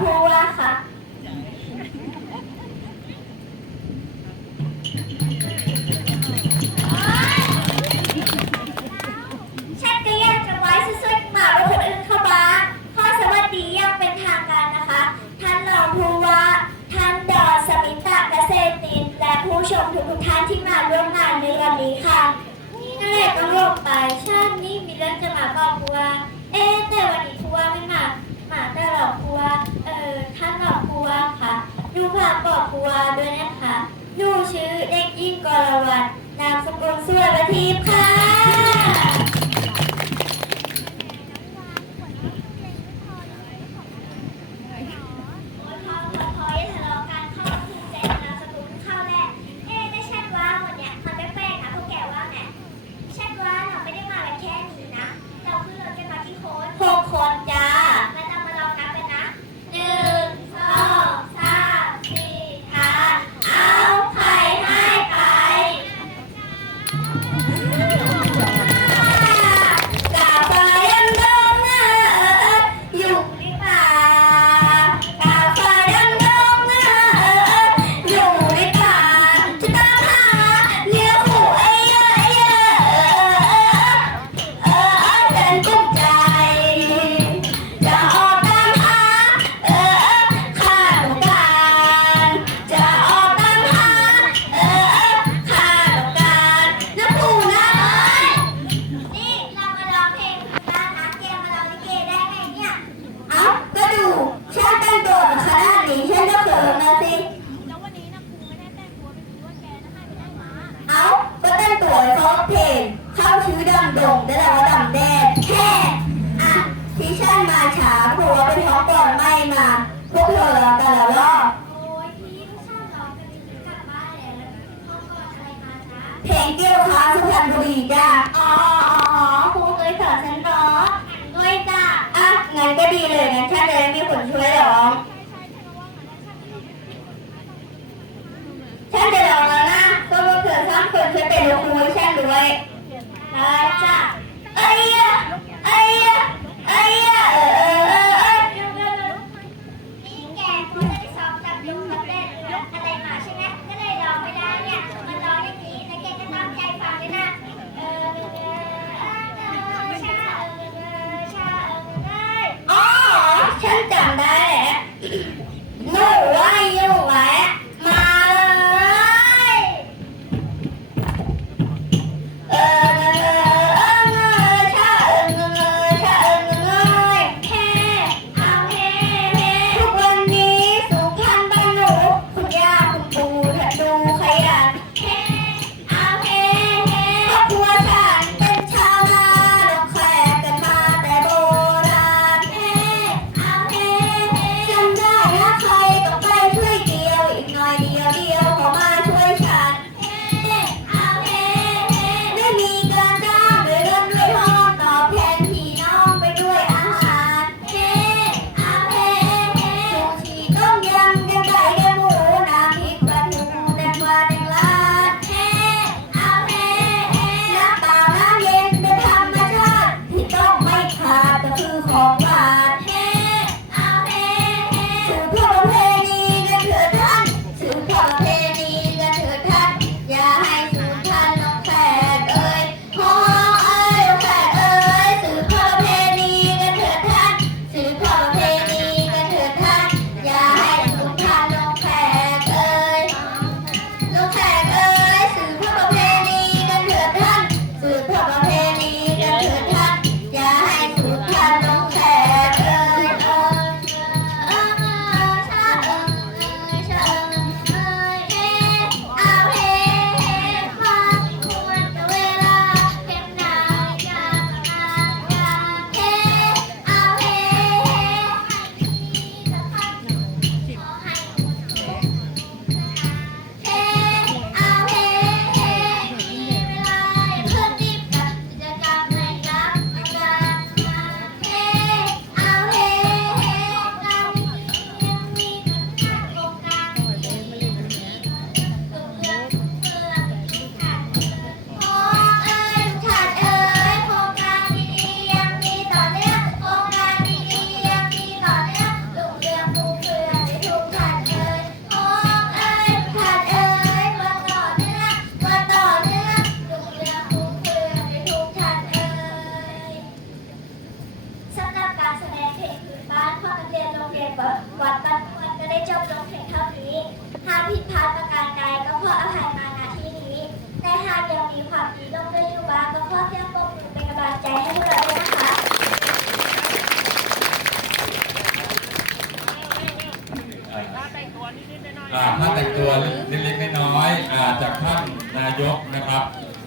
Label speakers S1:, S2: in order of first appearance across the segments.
S1: ผู้ว่าคะชัดเจนจะไว้
S2: ซึ่งหมาเป็
S1: นคนอื่นข้ามข้อสวัสดียังเป็นทางการนะคะ ท่านรองผู้ว่าท่านดอสมิตาเกตินและผู้ชมทุกท่านที่มาร่วมงานในวันนี้ค่ะนี่ก็เลต้องลงไปชาตินี้มีเรื่องจะมาบอกว่า เอ๊แต่วันนี้ เสื้อระทีบค่ะ ชื่อดำ
S2: ดง
S1: ได้และ
S2: ดำ
S1: ดำแดงแค่อะที่ฉันมาช้าผัวเป็นท้องก่อนไม่มา พวกเธอรอกันแล้วรอเพลงเกี่ยวกับสุพรรณ
S2: บุรีจ้า
S3: อ๋อ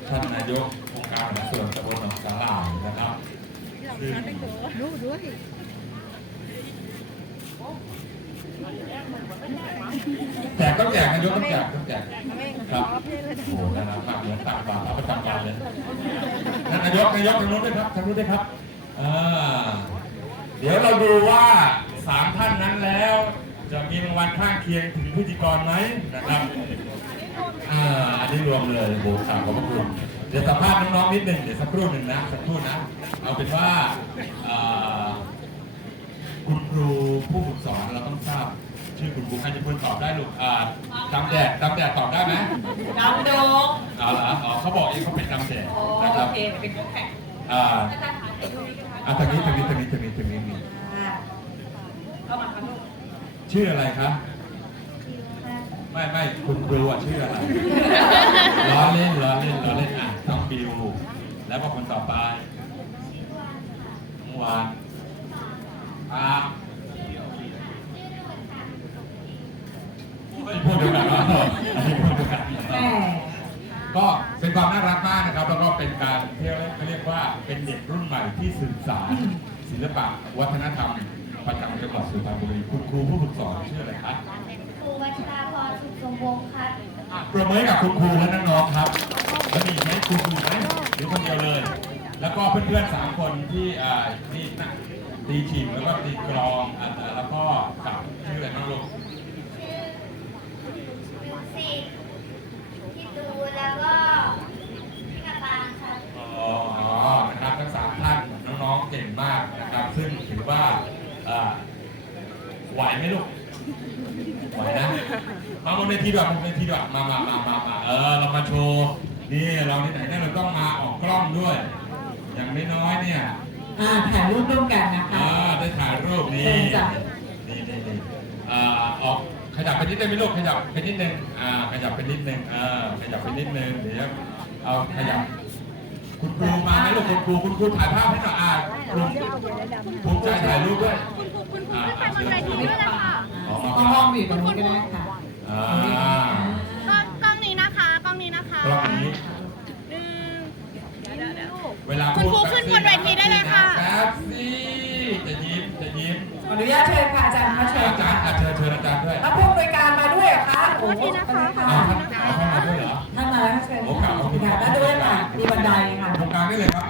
S3: ท่านนายกองค์การบริหารส่วนตำบลหนองสาหร่ายนะครับซึ่งแจกต้องแจกนายกต้องแจกต้องแจกครับโอ้โหน่ารักมากเหมือนตักบาตรเอาประจำวันเลยท่านนายกนายกทางนู้นด้วยครับทางนู้นด้วยครับอ่าเดี๋ยวเราดูว่าสามท่านนั้นแล้ว จะมีรางวัลข้างเคียงถึงพิธีกรไหมนะครับอ่าอันนี้รวมเลยโบสามขอบพระคุณเดี๋ยวสัมภาษณ์น้องๆนิดหนึ่งเดี๋ยวสักครู่หนึ่งนะสักครู่นะเอาเป็นว่าอ่าคุณครูผู้ฝึกสอนเราต้องทราบชื่อคุณครูใครจะพูดตอบได้ลูกอ่าดำแดดดำแดดตอบได้ไหม
S4: ดำดง
S3: เอาละอ๋อเขาบอกเองเขาเป็นดำแดด
S4: โอ
S3: นะครับ
S4: เคเป็นคู่แข่ง
S3: อ่า
S4: อาจารย์ถามไปดูนี่ค่ะ
S3: อะทางนี้ทางนี้ทางนี้ทางนี้ทางนี้มี
S4: อ่าเข้ามาครับลูก
S3: ชื่ออะไรครับไม่ไม่คุณครูอะชื่ออะไร ล้อเล่นล้อเล่นล้อเล่น อะน้องบิว แล้วก็คนต่อไปเมื่อวานอ่าไม่พูดเดียวกันว่าอันนี้พูดเดียวกัน
S4: แหม
S3: ก็เป็นความน่ารักมากนะครับ แล้วก็เป็นการเที่ยวเขาเรียกว่าเป็นเด็กรุ่นใหม่ที่สื่อสารศิลปะวัฒนธรรมประจำจังหวัดสุพรรณบุรีคุณครูผู้ฝึกสอนชื่ออะไรครับ
S2: ครูวัชราพรสุขสมวงศ์ครับ
S3: ประเมินกับคุณครูและน้องๆครับ แล้วมีอีกไหมคุณครูไหมหรือคนเดียวเลย แล้วก็เพื่อนๆสามคนที่อ่าที่นั่งตีฉิมแล้วก็ตีกลองอ่าแล้วก็กับชื่ออะไรบ้างลูก
S2: ชื่อมิวสิกพี่ตูนแล้วก็พี่กระปางครับ
S3: อ๋อนะครับทั้งสามท่านน้องๆเก่งมากนะครับ ซึ่งถือว่าอ่าไหวไหมลูกไหวนะมาบนเวทีด้วยบนเวทีด้วยมามามามามาเออเรามาโชว์ นี่เราที่ไหนเนี่ยเราต้องมาออกกล้องด้วย อย่างน้อยๆเนี่ย
S4: อ่าถ่ายรูปร่วมกันนะคะ
S3: อ่าได้ถ่ายรูปนี่
S4: เชิญจ้ะ
S3: นี่นี่นี่อ่าออกขยับไปนิดนึงไหมลูกขยับไปนิดนึงอ่าขยับไปนิดนึงอ่าขยับไปนิดนึงเดี๋ยวเอาขยับ คุณครูมาไหมลูกคุณครูคุณครูถ่ายภาพให้หน่อยอ่ากลุ่มภูมิใจถ่ายรูปด้วยคุณครูคุณครูขึ้นไปบนเวทีด้วยนะคะออกมา
S4: ก็ห้องอยู่ตรงนี้ก็ได้ค่ะ
S3: อ่า
S5: วทีได้เลยค่ะแรับนี่จะยิ้มจะ
S3: ยิ้มอนุ
S5: ญาตเชิญค่ะอาจารย์มา
S3: เชิญอา
S5: จารย์อาจารย์เชิญอาจารย์ด้วย
S3: แล้วผู้บริการมาด้วย
S4: เหคะโอ้โหนะคะท่านมาามาแล้วเชิญค่ะข
S3: อบคุณค่ะด้านด้วยค่ะมีบันไดค่ะ ตรงการได้
S4: เลยครับ